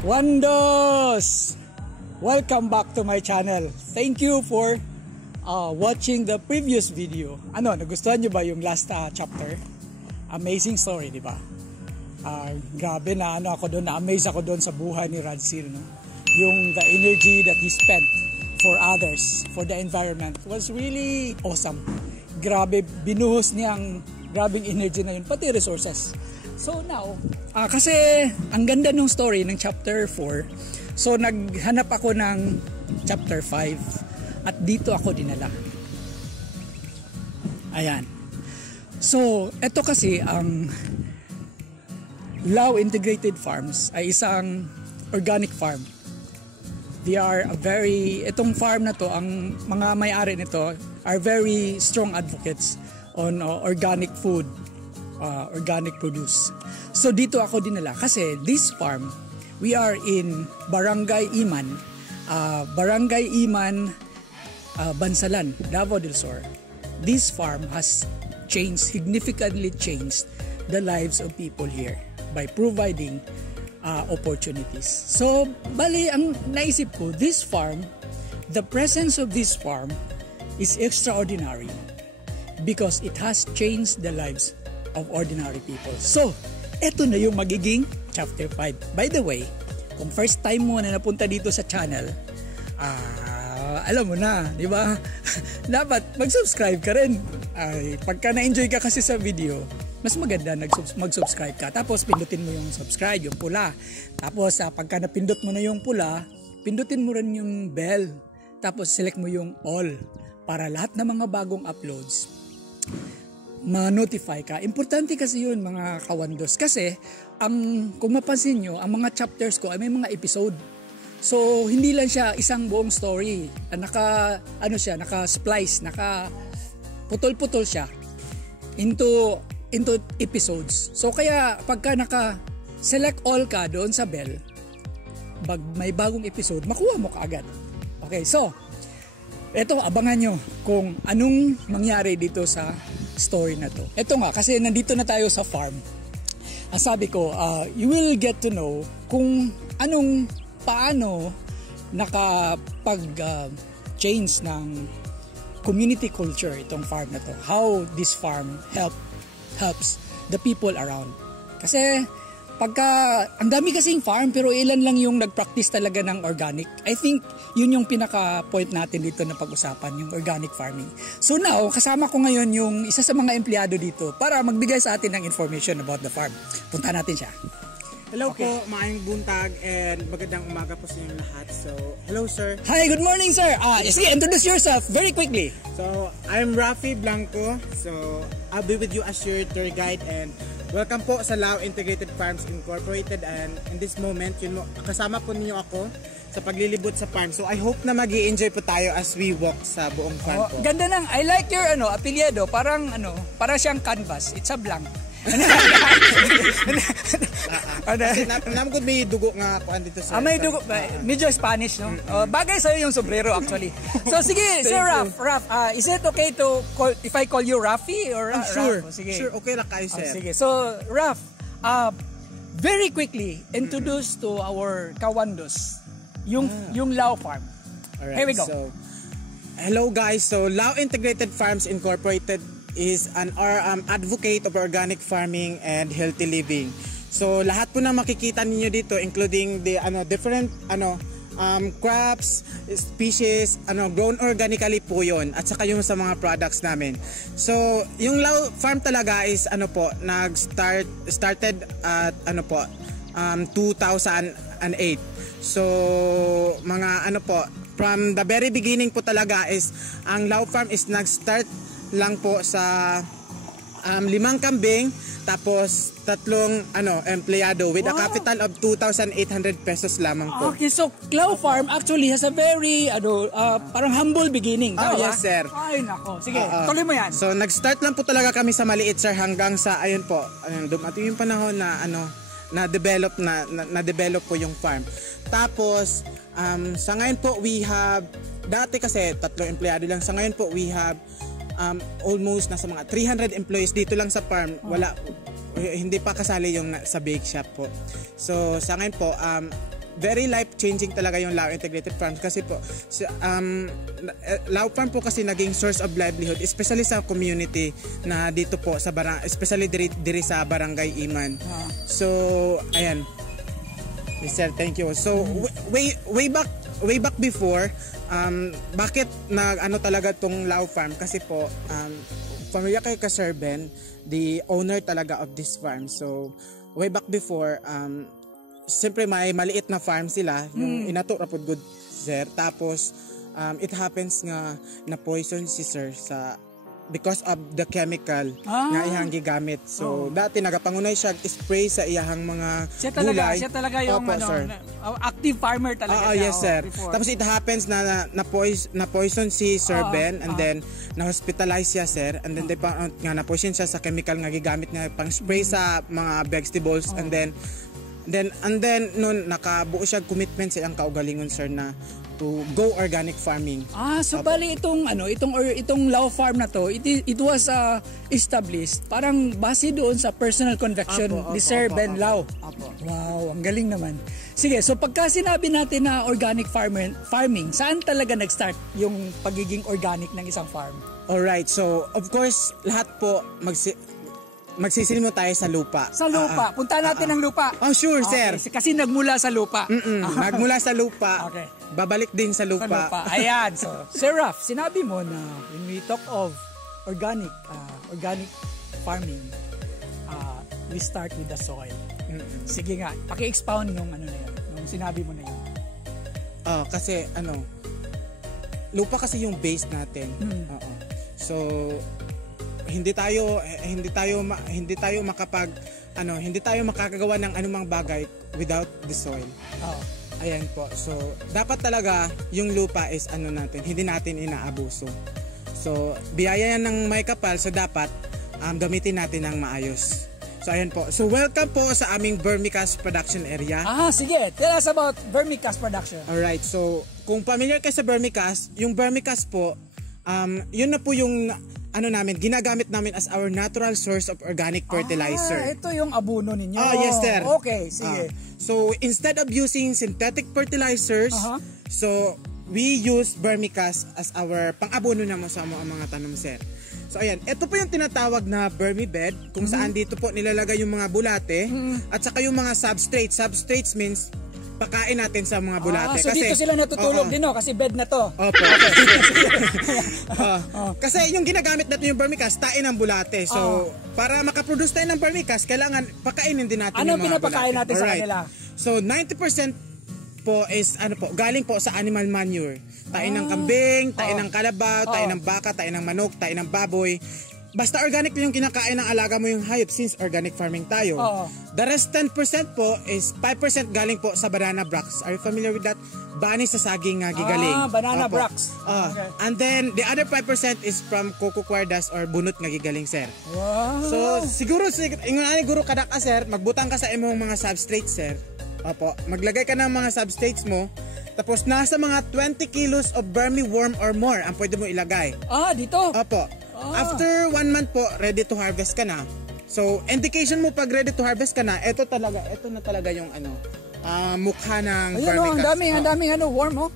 Wandos! Welcome back to my channel. Thank you for watching the previous video. Ano, nagustuhan nyo ba yung last chapter? Amazing story, di ba? Grabe na ako doon, na-amaze ako doon sa buhay ni Radzil, no? Yung the energy that he spent for others, for the environment was really awesome. Grabe, binuhos niyang grabing energy na yun, pati resources. So now, kasi ang ganda ng story ng chapter 4, so naghanap ako ng chapter 5 at dito ako dinala. Ayan. So, ito kasi ang Lao Integrated Farms ay isang organic farm. They are itong farm na to, ang mga may-ari nito are very strong advocates on organic food, organic produce. So dito ako dinala kasi this farm, we are in Barangay Iman, Bansalan, Davao del Sur. This farm has significantly changed the lives of people here by providing opportunities. So, bali, ang naisip ko, this farm, the presence of this farm is extraordinary because it has changed the lives of ordinary people. So, eto na yung magiging chapter 5. By the way, kung first time mo na napunta dito sa channel, alam mo na, di ba? Dapat mag-subscribe ka rin. Pagka na-enjoy ka kasi sa video, mas maganda mag-subscribe ka. Tapos pindutin mo yung subscribe, yung pula. Tapos pagka napindot mo na yung pula, pindutin mo rin yung bell. Tapos select mo yung all para lahat ng mga bagong uploads ma-notify ka. Importante kasi yun, mga kawandos. Kasi kung mapansin nyo, ang mga chapters ko ay may mga episode. So hindi lang siya isang buong story. Naka-splice, putol-putol siya into episodes. So kaya pagka naka-select all ka doon sa bell, may bagong episode, makuha mo kaagad. Okay, so eto, abangan nyo kung anong mangyari dito sa story na to. Eto nga, kasi nandito na tayo sa farm. Ang sabi ko, you will get to know kung paano nakapag-change ng community culture itong farm na to. How this farm helps the people around. Kasi ang dami kasing farm pero ilan lang yung nag-practice talaga ng organic. I think yun yung pinaka-point natin dito na pag-usapan, yung organic farming. So now, kasama ko ngayon yung isa sa mga empleyado dito para magbigay sa atin ng information about the farm. Punta natin siya. Hello po, maayong buntag and magandang umaga po sa inyong lahat. So, hello sir. Hi, good morning sir. Sige, introduce yourself very quickly. So, I'm Rafi Blanco. So, I'll be with you as your tour guide and welcome po sa Lao Integrated Farms Incorporated, and in this moment, kasama po ninyo ako sa paglilibot sa farm. So, I hope na mag-i-enjoy po tayo as we walk sa buong farm po. Ganda nang, I like your apelyido, parang siyang canvas. It's a blank. Namagod may dugo nga kuan dito sa may dugo, medyo Spanish, no? Bagay sa'yo yung sombrero actually. So sige, Sir Raf, is it okay to if I call you Rafi or sure, Raf? Sige. Sure, okay lang kayo sir. Sige, so Raf, very quickly introduce to our kawandos yung Lao Farm. Alright, here we go. So, hello guys, so Lao Integrated Farms Incorporated is an advocate of organic farming and healthy living. So lahat po na makikita niyo dito, including the different crops, species, grown organically po 'yon, at saka yung sa mga products namin. So yung Lao Farm talaga is started at 2008. So mga from the very beginning po talaga is ang Lao Farm is nag-start lang po sa 5 kambing tapos 3 empleyado with a capital of 2,800 pesos lamang po. Okay, so Lao Farm actually has a very parang humble beginning. Yes sir. Ay nako, sige, tuloy mo yan. So nag-start lang po talaga kami sa maliit sir hanggang sa dumating yung panahon na na-develop po yung farm. Tapos sa ngayon po we have, dati kasi 3 empleyado lang, sa ngayon po we have almost nasa mga 300 employees dito lang sa farm. Hindi pa kasali yung sa bake shop po. So sa ngayon po very life-changing talaga yung Lao Integrated Farms kasi po Lao Farm po kasi naging source of livelihood especially sa community na dito po sa especially diri sa Barangay Iman. So ayan. Yes, sir, thank you. So way back before bakit talaga tong Lao Farm kasi po familiar kay Sir Ben, the owner talaga of this farm. So way back before siyempre may maliit na farm sila, yung inato rapod good sir. Tapos it happens nga na poison si sir because of the chemical nga iyang gigamit. So dati nagapangunay siya spray sa iyang mga gulay. Siya talaga yung active farmer talaga. Yes sir. Tapos it happens na poison si Sir Ben and then na-hospitalize siya sir and then na poison siya sa chemical nga gigamit nga pang spray sa mga vegetables and then nun nakabuo siya commitment sa iyang kaugalingon sir na to go organic farming. So bali itong Lao Farm na to, it was established parang base doon sa personal conviction ni Sir Ben Lao. Wow, ang galing naman. Sige, so pagka sinabi natin na organic farming, saan talaga nag-start yung pagiging organic ng isang farm? Alright, so of course lahat po magsisilimo tayo sa lupa. Sa lupa. Punta natin ang lupa. Oh, sure, sir. Kasi nagmula sa lupa. Nagmula sa lupa. Okay. Babalik din sa lupa. Ayan. So, Sir Raf, sinabi mo na when we talk of organic farming, we start with the soil. Sige nga, paki-expound nung na yan, nung sinabi mo na yun. Kasi lupa kasi yung base natin. So hindi tayo makakagawa ng anumang bagay without the soil. Ayan po. So dapat talaga yung lupa is hindi natin inaabuso. So biyaya yan ng may kapal, so dapat gamitin natin ng maayos. So ayan po. So welcome po sa aming vermicast production area. Sige. Tell us about vermicast production. Alright. So kung familiar kayo sa vermicast, yung vermicast po yun na po yung ginagamit namin as our natural source of organic fertilizer. Ito yung abono ninyo. Yes, sir. Okay, sige. So, instead of using synthetic fertilizers, so we use vermicast as our pang-abono naman sa mga tanom, sir. So, ayan. Ito po yung tinatawag na vermibed, kung saan dito po nilalagay yung mga bulate, at saka yung mga substrates. Substrates means pakain natin sa mga bulate. So dito sila natutulog din, kasi bed na to. Opo. Kasi yung ginagamit natin yung vermicast, tain ng bulate. So para makaproduce tayo ng vermicast, kailangan pakainin din natin yung mga bulate. Anong pinapakain natin sa kanila? So 90% po is galing po sa animal manure. Tain ng kambing, tain ng kalabaw, tain ng baka, tain ng manok, tain ng baboy. Basta organic yung kinakain ng alaga mo yung hayop since organic farming tayo. The rest 10% po is 5% galing po sa banana bracts. Are you familiar with that? Bani sa saging nga gigaling. Banana bracts. Okay. And then the other 5% is from coco cuerdas or bunot nga gigaling, sir. Wow. So siguro guro kada ka, sir, magbutang ka sa imong mga substrates, sir. Opo, maglagay ka ng mga substrates mo. Tapos nasa mga 20 kilos of vermi worm or more ang pwede mo ilagay. Dito? Opo. After 1 month po, ready to harvest ka na. So, indication mo pag ready to harvest ka na, ito na talaga yung mukha ng vermicast. Ang daming worm,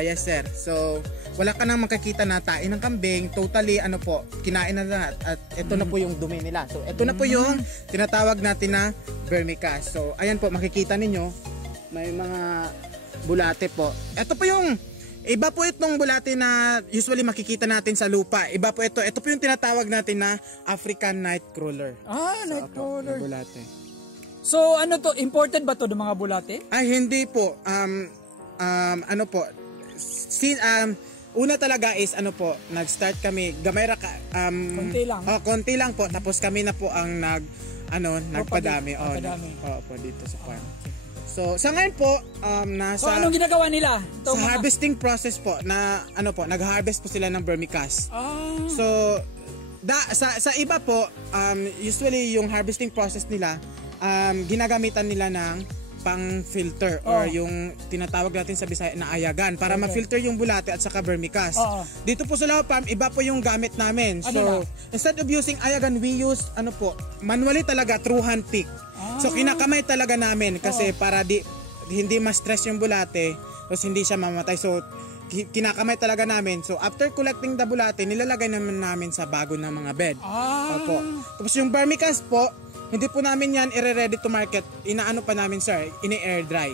yes, sir. So, wala ka nang makikita na tain ng kambing, totally kinain na lahat. At ito na po yung dumi nila. So, ito na po yung tinatawag natin na vermicast. So, ayan po, makikita ninyo, may mga bulate po. Ito po yung iba po itong bulate na usually makikita natin sa lupa. Iba po ito. Ito po yung tinatawag natin na African nightcrawler. Nightcrawler. Bulate. So imported ba to ng mga bulate? Hindi po. Una talaga is nag-start kami. Gamay ra konti lang. Konti lang po. Tapos kami na po ang nagpadami. Dito sa farm. So, sa ngayon po, anong ginagawa nila? Sa harvesting process po, nag-harvest po sila ng vermicast. So, sa iba po, usually yung harvesting process nila, ginagamitan nila ng pang-filter or yung tinatawag natin sa Bisaya na ayagan para ma-filter yung bulate at saka vermicast. Dito po sa Lao Farm, iba po yung gamit namin. So, instead of using ayagan, we use manually talaga through hand pick. So, kinakamay talaga namin kasi para hindi ma-stress yung bulate, tapos hindi siya mamatay. So kinakamay talaga namin. So after collecting the bulate, nilalagay naman namin sa bago ng mga bed. Opo. Tapos yung vermicast po, hindi po namin yan i-ready to market. Inaano pa namin sir, ini-air dry.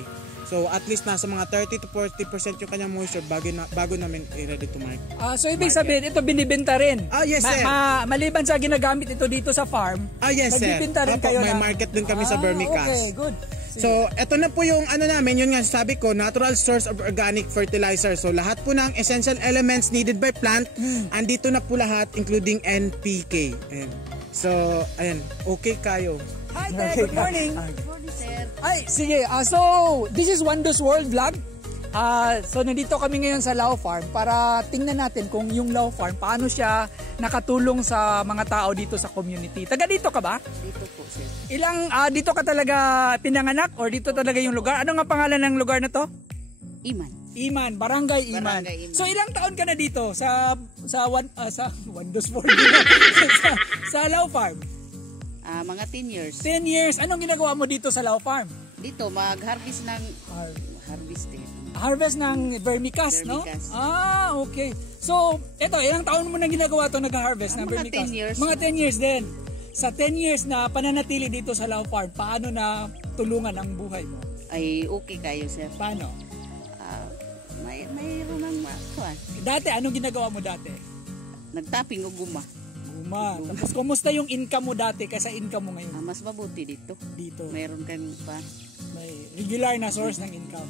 So at least nasa mga 30 to 40% yung kanyang moisture bago namin i-ready to market. So ibig sabihin, ito binibenta rin? Yes sir. Maliban sa ginagamit ito dito sa farm, yes sir. nagbibenta rin kayo may market din kami sa vermicast. Okay, good. So, eto na po yung ano namin, yun nga sabi ko, natural source of organic fertilizer. So, lahat po ng essential elements needed by plant, andito na po lahat, including NPK. Ayan. So, ayan, okay kayo. Hi, good morning. Good morning, sir. Ay, sige. So, this is Wando's World Vlog. So, nandito kami ngayon sa Lao Farm para tingnan natin kung yung Lao Farm, paano siya nakatulong sa mga tao dito sa community. Taga dito ka ba? Dito po, sir. Dito ka talaga pinanganak or dito talaga yung lugar? Ano nga pangalan ng lugar na to? Iman. Barangay Iman. So, ilang taon ka na dito sa Wando's World sa Lao Farm? Mga 10 years. 10 years. Anong ginagawa mo dito sa Lao Farm? Dito, mag-harvest ng... Harvest ng vermicast, no? Okay. So, ilang taon mo na ginagawa ito nag-harvest ng vermicast? 10 years. Mga 10 years din. Sa 10 years na pananatili dito sa Lao Farm, paano na tulungan ang buhay mo? Ay, okay kayo, sir. Paano? Mayroon ng matuan. Dati, anong ginagawa mo dati? Nagtaping o guma. Tapos, kumusta yung income mo dati kaysa income mo ngayon? Mas mabuti dito. Mayroon kang may regular na source ng income.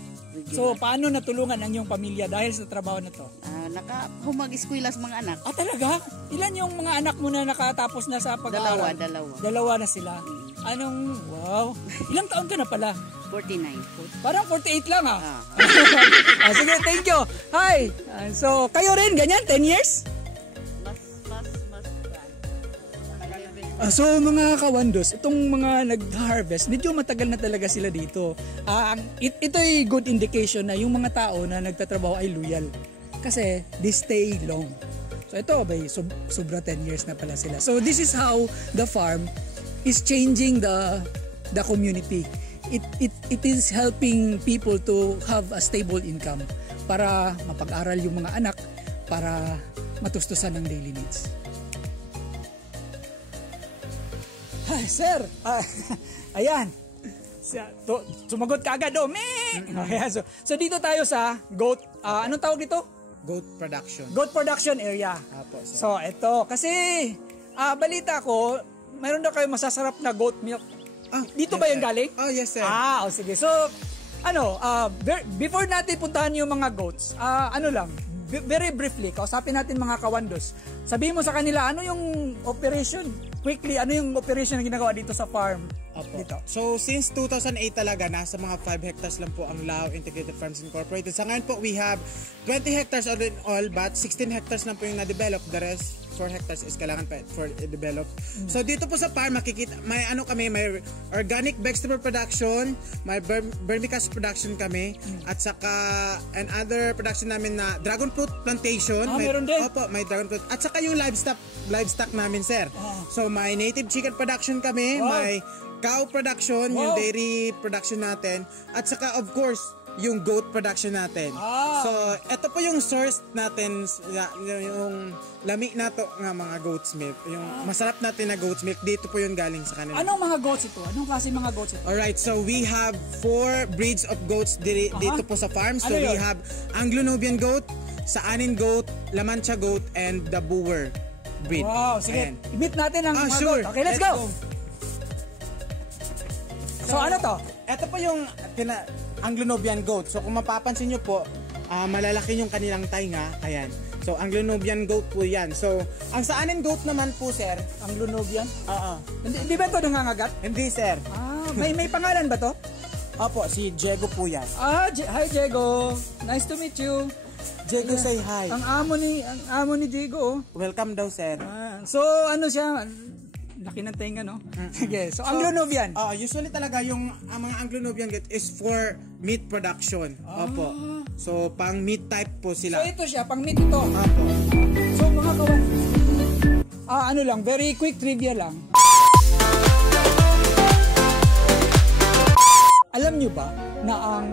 So, paano natulungan ang iyong pamilya dahil sa trabaho na to? Humag-eskwela sa mga anak. Talaga? Ilan yung mga anak mo na nakatapos na sa pag-aaral? Dalawa na sila. Wow. Ilang taon ka na pala? 49. Parang 48 lang sige, thank you. Hi. So, kayo rin, ganyan, 10 years? So mga kawandos, itong mga nag-harvest, medyo matagal na talaga sila dito. Ito ay good indication na yung mga tao na nagtatrabaho ay loyal. Kasi they stay long. So ito, sobra 10 years na pala sila. So this is how the farm is changing the community. It is helping people to have a stable income para mapag-aral yung mga anak, para matustusan ng daily needs. Sir, ayan. Sumagot ka agad, Ayan, so dito tayo sa goat, anong tawag dito? Goat production. Goat production area. Sir. So, ito, kasi balita ko, mayroon na kayo masasarap na goat milk. Dito ba yung galing? Yes, sir. Sige. So, before natin puntahan yung mga goats, very briefly, kausapin natin mga kawandos. Sabihin mo sa kanila, ano yung operation? Quickly, ano yung operation na ginagawa dito sa farm? Dito. So, since 2008 talaga, nasa mga 5 hectares lang po ang Lao Integrated Farms Incorporated. Sa ngayon po, we have 20 hectares all but 16 hectares lang po yung na-develop. The rest, 4 hectares is kailangan pa for i-develop. So, dito po sa farm, makikita, may organic vegetable production, may vermicast production kami, at saka other production namin na dragon fruit plantation. Meron din? Opo, may dragon fruit. At saka yung livestock namin, sir. So, may native chicken production kami, may cow production, yung dairy production natin, at saka of course, yung goat production natin. So, ito po yung source natin, yung lami na to nga mga goat's milk. Yung masarap natin na goat's milk, dito po yung galing sa kanila. Anong mga goats ito? Anong klase mga goats ito? Alright, so we have 4 breeds of goats dito po sa farm. So, we have Anglo-Nubian goat, Saanin goat, La Mancha goat, and the Boer breed. Wow, sige. I-meet natin ang mga sure. goat. Okay, let's go! So, ano to? Ito po yung Anglo-Nubian goat. So, kung mapapansin nyo po, malalaki yung kanilang tainga. Ayan. So, Anglo-Nubian goat po yan. So, ang Saanin goat naman po, sir. Anglo-Nubian? Oo. Hindi ba ito nangangagat? Hindi, sir. May pangalan ba to? Opo, si Diego po yan. Hi Diego. Nice to meet you. Diego, say hi. Ang amo ni Diego. Welcome daw, sir. So, ano siya? Laki ng tenga, no? Sige. So, Anglo-Nubian. Usually talaga yung mga Anglo-Nubian goat is for meat production. Opo. So, pang meat type po sila. So, ito siya. Pang meat ito. Opo. So, mga kawan. Very quick trivia lang. Alam nyo ba na ang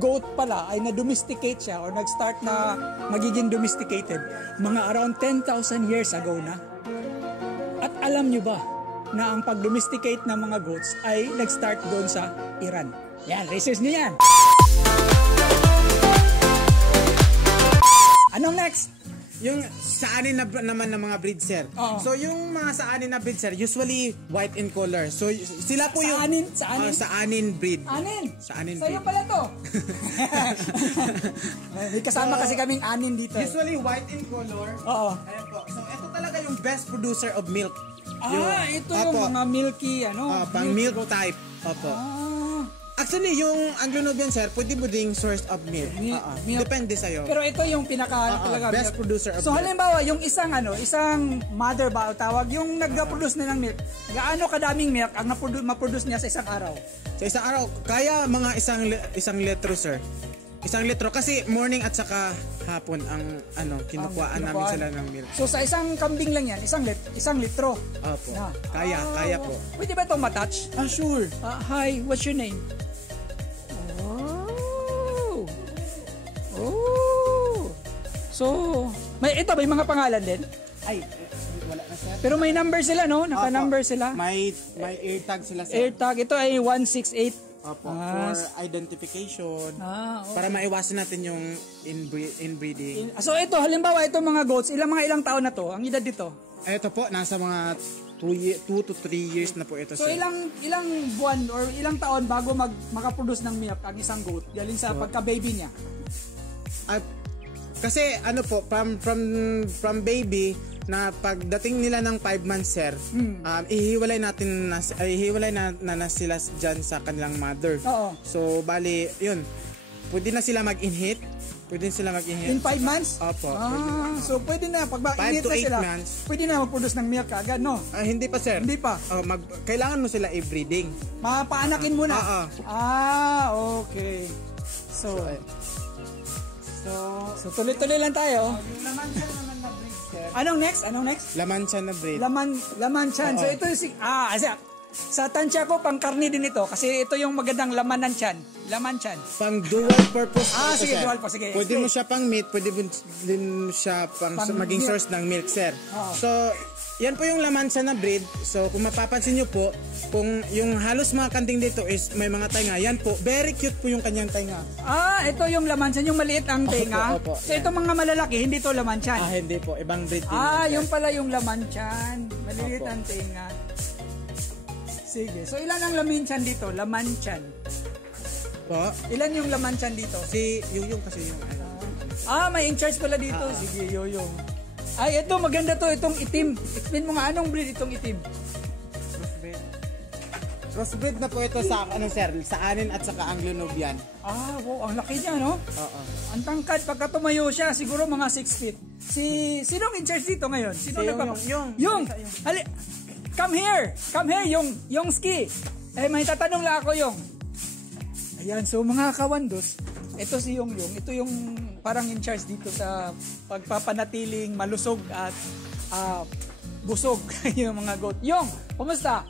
goat pala ay na-domesticate siya or nag-start na magiging domesticated mga around 10,000 years ago na. At alam nyo ba na ang pag-domesticate ng mga goats ay nag-start doon sa Iran? Yan, research nyo yan. Anong next? Yung saanin na naman ng mga breed, sir. Oo. So yung mga saanin na breed, sir, usually white in color. So sila po yung saanin breed. Anin? Saanin Sa'yo breed. pala to. May kasama kasi kaming anin dito. Usually white in color. Oo. Ayan po. So ito talaga yung best producer of milk. Ito yung mga milky, pang milk type. Opo. Actually, yung Anglo-Nubian, sir, pwede mo ding source of milk. Milk. Depende sa'yo. Pero ito yung pinaka talaga best milk. producer of So milk. halimbawa, yung isang mother ba o tawag, yung nag-produce na ng milk, gaano kadaming milk ang ma-produce niya sa isang araw? Sa isang araw, kaya mga isang litro, sir. Isang litro kasi morning at saka hapon ang kinukuhaan namin sila ng milk. So sa isang kambing lang yan, isang litro. Opo. Kaya po. Pwede ba itong matouch? Sure. Hi, what's your name? Oh. So, may mga pangalan din? Ay, wala na, sir. Pero may number sila, no? Naka-number sila. May air tag sila, sir. Air tag, ito ay 168. Opo, for identification. Okay. Para maiwasan natin yung inbreeding. So ito, halimbawa itong mga goats, ilang taon na to? Ang edad dito? Ito po, nasa mga 2 to 3 years na po ito, So sir. ilang buwan or ilang taon bago makaproduce ng milk ang isang goat galing sa pagka-baby niya? At kasi from baby na pagdating nila ng 5 months, sir, ihiwalay na sila dyan sa kanilang mother. Oo. So bali, yun, pwede na sila mag-inhit. In 5 months? Opo. So pwede na, pag 5 to 8 na sila, months. pwede na mag-produce ng milk agad, no? Hindi pa, sir. Hindi pa. Kailangan mo sila i-breeding. Mapaanakin muna? Oo. Okay. So tuloy-tuloy lang tayo. Yung laman siya naman na breed, sir. Anong next? Laman siya na breed. Laman tiyan. So ito yung sa tansya ko pang karne din ito kasi ito yung magandang laman ng tiyan. Laman tiyan. Pang dual purpose. Sige, sir. dual po, sige. Pwede mo siya pang meat, pwede mo din siya pang maging milk. source ng milk, sir. Oo. So, yan po yung laman siya na breed. So, kung mapapansin nyo po, kung yung halos mga kanding dito is may mga tainga, yan po, very cute po yung kanyang tainga. Ito yung laman tiyan, yung maliit ang tenga. Opo. So ito mga malalaki, hindi to laman tiyan. Hindi po, ibang breed din. Yung pala yung laman tiyan. Maliit ang tenga. Sige. So ilan ang laman tiyan dito? Laman tiyan. Po? Ilan yung laman tiyan dito? Si Yuyong kasi yung May in charge pala dito. Sige, Yoyong. Ito maganda to, itong itim. Explain mo nga anong breed itong itim. Crossbreed na po ito sa sir, sa anin at saka Anglo-Nubian. Wow, ang laki niya, no? Oo. Ang tangkad, pagka tumayo siya, siguro mga 6 feet. Sinong in charge dito ngayon? Yung. Come here, yung ski. May tatanong lang ako, yung. Ayan, so mga kawandos, ito si Yung. Ito yung parang in charge dito sa pagpapanatiling malusog at busog yung mga goat. Yung, kumusta?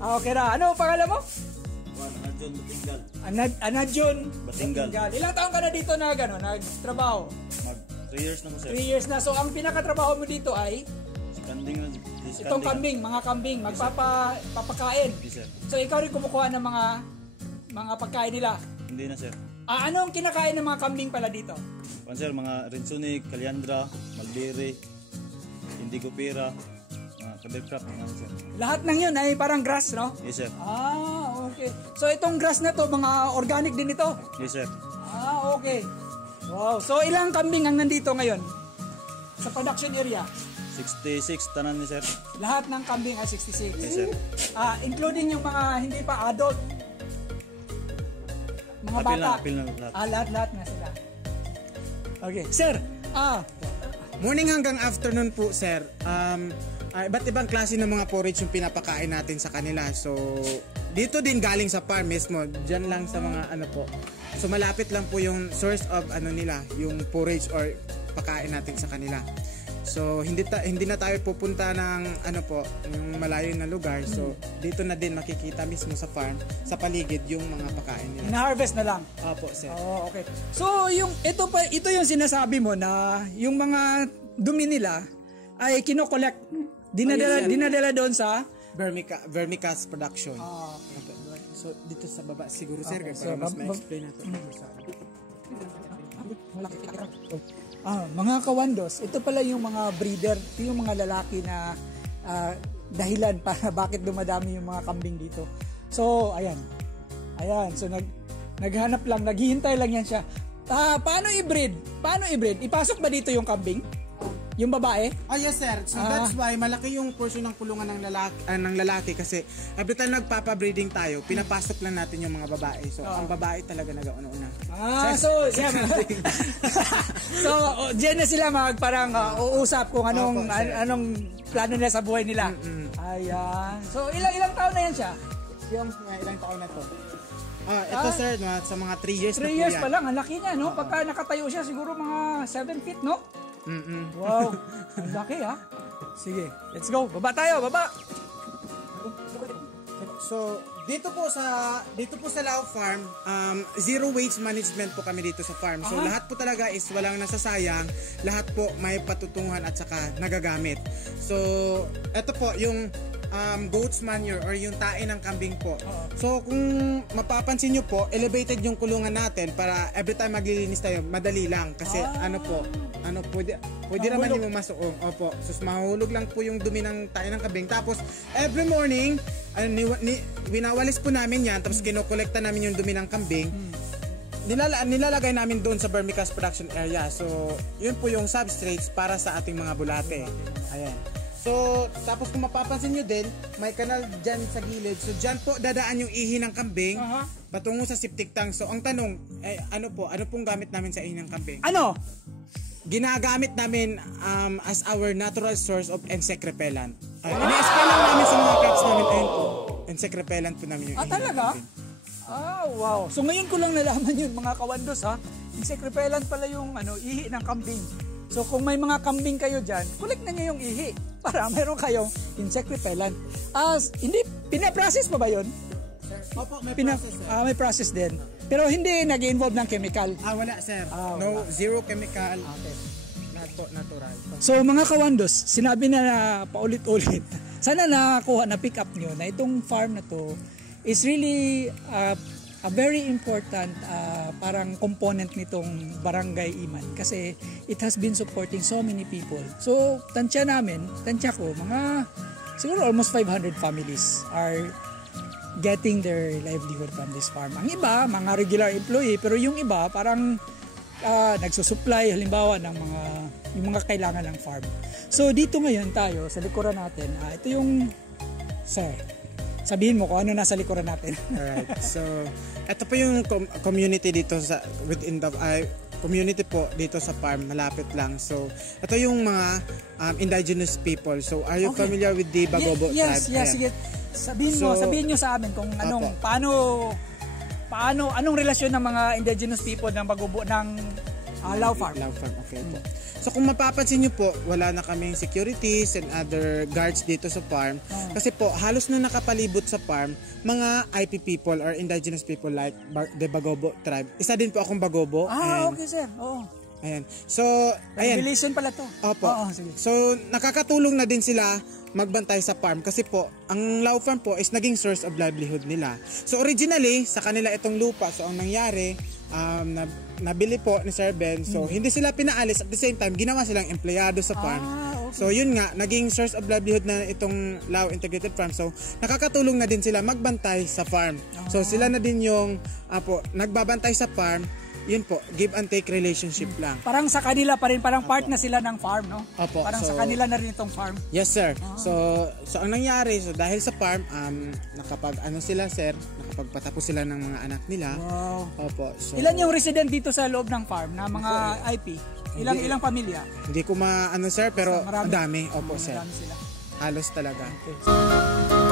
Okay na. Ano pangalan mo? Anadjon Batingal. Anadjon Batingal. Ilang taon ka na dito nagtrabaho? 3 years na mo, sir. 3 years na. So ang pinakatrabaho mo dito ay itong kambing, mga kambing, magpapakain. Hindi, sir. So ikaw rin kumukuha ng mga pagkain nila. Hindi na, sir. Ano ang kinakain ng mga kambing pala dito? Sir, mga Rinsuni, Calyandra, Malbiri, Indigo Pera, mga Cadelcraft, sir. Lahat ng yun ay parang grass, no? Yes, sir. Okay. So itong grass na to, mga organic din ito? Yes, sir. Okay. Wow. So ilang kambing ang nandito ngayon sa production area? 66 tanan ni, sir. Lahat ng kambing ay 66? Yes, sir. Including yung mga hindi pa adult? Mga bata? Apil na lahat. Lahat na sila. Okay. Sir, morning hanggang afternoon po, sir. Iba't ibang klase ng mga porridge yung pinapakain natin sa kanila. So, dito din galing sa farm mismo. Diyan lang sa mga po. So, malapit lang po yung source of nila, yung porridge or pakain natin sa kanila. So hindi na tayo pupunta ng ano po, yung malayo na lugar. So dito na din makikita mismo sa farm, sa paligid yung mga pagkain nila. Na-harvest na lang. Opo, sir. Oh, okay. So yung ito yung sinasabi mo na yung mga dumi nila ay kino-collect, dinadala doon sa Vermicast production. okay. So dito sa baba siguro, sir, Okay, para so, mas ma-explain natin. Mga kawandos, ito pala yung mga breeder, ito yung mga lalaki na dahilan para bakit dumadami yung mga kambing dito. So, ayan. So, naghanap lang, naghihintay lang yan siya. Paano i-breed? Ipasok ba dito yung kambing? Yung babae? Yes, sir. So that's why malaki yung portion ng kulungan ng lalaki kasi every time nagpapa-breeding tayo, pinapasok lang natin yung mga babae. So ang babae talaga nag-una-una. So diyan na sila parang uusap kung anong plano nila sa buhay nila. Ayan. So ilang taon na yan siya? Yung ilang taon na to? Ito sir, sa mga 3 years 3 years pa lang, ang laki niya, no? Pagka nakatayo siya, siguro mga 7 feet, no? Wow, ang laki Sige, let's go. Baba tayo, baba. So, dito po sa Lao Farm, zero waste management po kami dito sa farm. So, lahat po talaga is walang nasasayang, lahat po may patutunguhan at saka nagagamit. So, ito po yung goat's manure or yung tae ng kambing po. So kung mapapansin nyo po, elevated yung kulungan natin para every time maglilinis tayo, madali lang kasi pwede naman yung mamasok. Opo. So mahulog lang po yung dumi ng tae ng kambing. Tapos every morning, winawalis po namin yan, tapos kinokolekta namin yung dumi ng kambing. Nilalagay namin doon sa vermicast production area. So yun po yung substrates para sa ating mga bulate. Ayan. So, tapos kung mapapansin nyo din, may kanal dyan sa gilid. So, dyan po dadaan yung ihi ng kambing patungo sa septic tank. So, ang tanong, ano pong gamit namin sa ihi ng kambing? Ano? Ginagamit namin as our natural source of insect repellent. Ini-spray lang namin sa mga pets namin. Ayun po, insect repellent po namin yung ihi talaga? ng kambing. Wow. So, ngayon ko lang nalaman yun, mga kawandos, insect repellent pala yung ihi ng kambing. So kung may mga kambing kayo dyan, collect na nyo yung ihi para meron kayong insect repellent. Hindi, pinaprocess pa ba yun? Opo, may process. May process din. Pero hindi nag-involve ng chemical. Wala sir. No, zero chemical. Okay. Lahat po natural. So mga kawandos, sinabi na paulit-ulit. Sana nakakuha na pick up nyo na itong farm na to is really a very important parang component nitong Barangay Iman kasi it has been supporting so many people. So, tansya ko, mga siguro almost 500 families are getting their livelihood from this farm. Ang iba, mga regular employee, pero yung iba parang nagsusupply halimbawa ng yung mga kailangan ng farm. So, dito ngayon tayo sa likuran natin, ito yung sabihin mo kung ano nasa likuran natin. Alright. So, ito po yung community dito within the community po dito sa farm, malapit lang. So, ito yung mga indigenous people. So, are you familiar with the Bagobo tribe? Yes, sige. Sabihin nyo sa amin kung anong relasyon ng mga indigenous people ng Bagobo ng Lao Farm. Lao Farm, okay po. So kung mapapansin nyo po, wala na kaming securities and other guards dito sa farm. Kasi po, halos na nakapalibot sa farm, mga IP people or indigenous people like the Bagobo tribe. Isa din po akong Bagobo. Okay sir. Ayan. So, ayan. Relation pala to. Opo. Sige. So, nakakatulong na din sila magbantay sa farm kasi po, ang Lao Farm po is naging source of livelihood nila. So, originally, sa kanila itong lupa. So, ang nangyari, nabili po ni Sir Ben. So, hindi sila pinaalis. At the same time, ginawa silang empleyado sa farm. Okay. So, yun nga, naging source of livelihood na itong Lao Integrated Farm. So, nakakatulong na din sila magbantay sa farm. So, sila na din yung nagbabantay sa farm. Yun po, give and take relationship lang. Parang sa kanila pa rin, parang part na sila ng farm, no? Opo. Parang sa kanila na rin itong farm. Yes, sir. So ang nangyari, dahil sa farm, nakapagpatapos sila ng mga anak nila. Wow. Opo. So, ilan yung resident dito sa loob ng farm na mga IP? Ilang pamilya? Hindi ko sir, pero marami. ang dami. Opo, sir. Marami sila. Halos talaga. Okay.